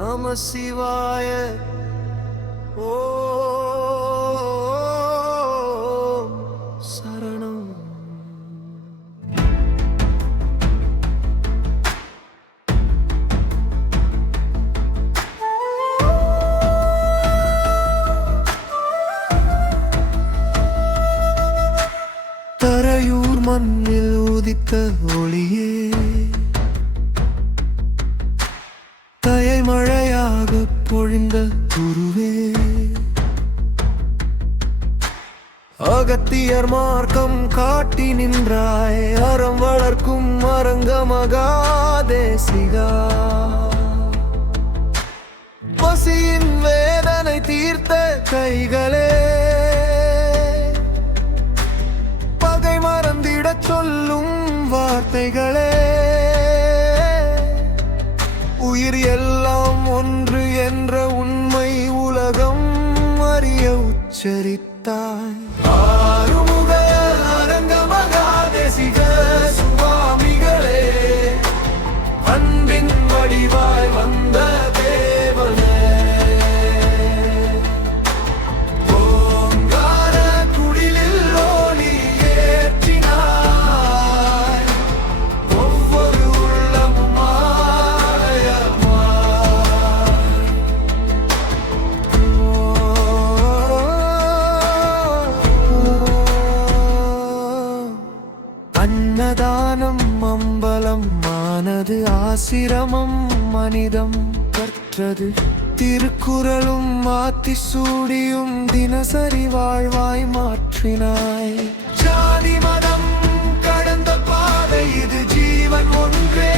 நம சிவாய. ஓ சரணம். தரையூர் மண்ணில் உதித்த ஒளியே, தயை மழையாக பொழிந்த குருவே, அகத்தியர் மார்க்கம் காட்டி நின்றாய், அறம் வளர்க்கும் அரங்கமகாதேசிகா. பசியின் வேதனை தீர்த்த கைகளே, பகை மறந்திடச் சொல்லும் வார்த்தைகளே, உயிர் எல்லாம் ஒன்று என்ற உண்மை உலகம் அறிய உச்சரித்தாய். ஆறுமுக அரங்கமகாதேசிக சுவாமிகளே, அன்பின் வடிவாய் வந்த தேவனே, ஓங்கார குடிலில் ஒளி ஏற்றினாய், ஒவ்வொரு உள்ளமும் அன்னதானம் அம்பலம் ஆனது, ஆசிரமம் மனிதம் கற்றது, திருக்குறளும் மாத்தி சூடியும் தினசரி வாழ்வாய் மாற்றினாய். ஜாதி மதம் கடந்த பாதை இது, ஜீவன் ஒன்றே